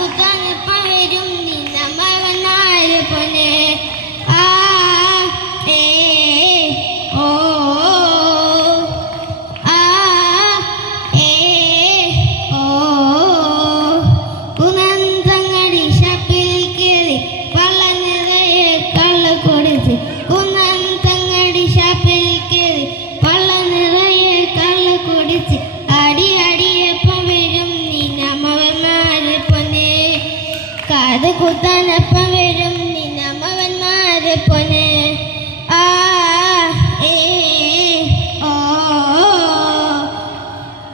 കാതുകുത്താനെപ്പം വരും നിന്നമ്മവനായ പൊന്നെ ആ ഏ ഓ ആ ഏ ഓ കുന്നന്തങ്ങടി ഷപ്പിൽ കയറി പള്ള നിറയെ കള്ള് കുടിച്ച് കുന്നന്തങ്ങടി ഷപ്പിൽ കയറി പള്ള നിറയെ കള്ള് കുടിച്ച് അടി അടിയപ്പം വരും നിന്നമ്മവന്മാര് പൊന്നെ കാതുകുത്താനെപ്പം വരും നിന്നമ്മവന്മാര് പൊന്നെ ആ ഏ ഓ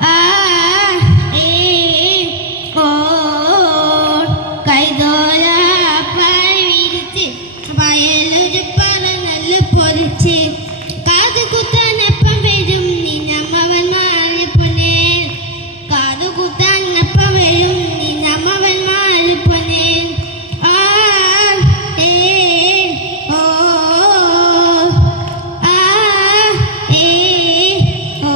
ആ ഏ ഓ കൈതോല പായ വിരിച്ച് വയലൊരു പറന്നല് പൊരിച്ച് കാതുകുത്താനെപ്പം വരും നിന്നമ്മവന്മാര് പൊന്നെ കാതുകുത്താനെപ്പം വരും നിന്നമ്മവന്മാര് പൊന്നെ ആ ഏ ഓ ആ ഏ ഓ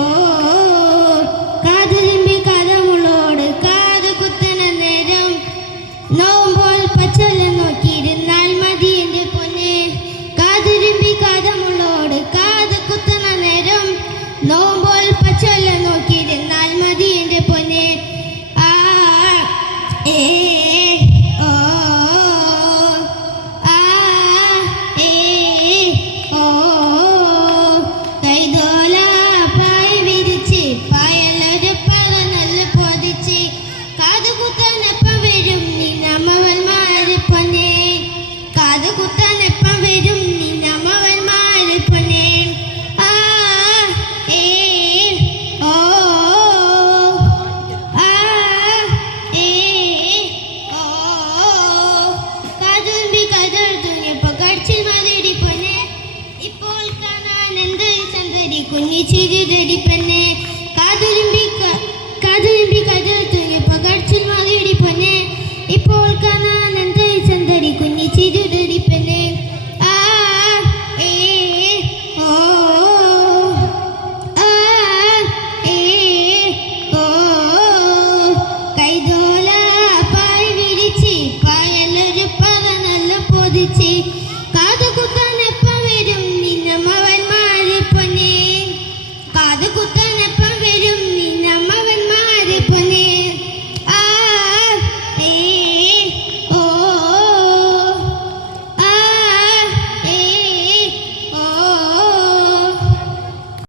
കാതുരുമ്പി കഥമുള്ളോട് കാതുകുത്തണ നേരം നോവുമ്പോൾ പച്ചല നോക്കിയിരുന്നാൽ മതി എൻ്റെ പൊന്നെ കാതുരുമ്പി കഥമുള്ളോട് കാതുകുത്തണ നേരം നോവുമ്പോൾ പച്ചല നോക്കിയിരുന്നാൽ മതി എൻ്റെ പൊന്നെ ആ ഏ ഓ ആ ഏ ഓ കൈതോല പായ വിരിച്ച് പായലൊരു പറന്നല് പൊതിച്ച് കാതുകുത്താനെപ്പം വരും നിന്നമ്മവന്മാര് പൊന്നെ കാതുകുത്താനെപ്പം വരും നിന്നമ്മവന്മാര് പൊന്നെ ആ ഏ ഓ ആ ഏ ഓ കാതുമ്പി കതർ തുണിയപ്പോ കടിച്ചിൽ മതിടി പൊന്നെ ഇപ്പോൾ കാണാൻ എന്ത് ചന്തരി കുഞ്ഞി ചിരിതടി പെണ്ണെ കാതുരുമ്പി കതർ തുണിയപ്പോ കടിച്ചിൽ മതിടി പൊന്നെ ഇപ്പോൾ കാണാൻ എന്ത് ചന്തരി കുഞ്ഞി ചിരിതടി പെണ്ണെ ആ ഏ ഓ ആ ഏ ഓ കൈതോല പായ വിരിച്ച് പായലൊരു പറന്നല് പൊതിച്ച്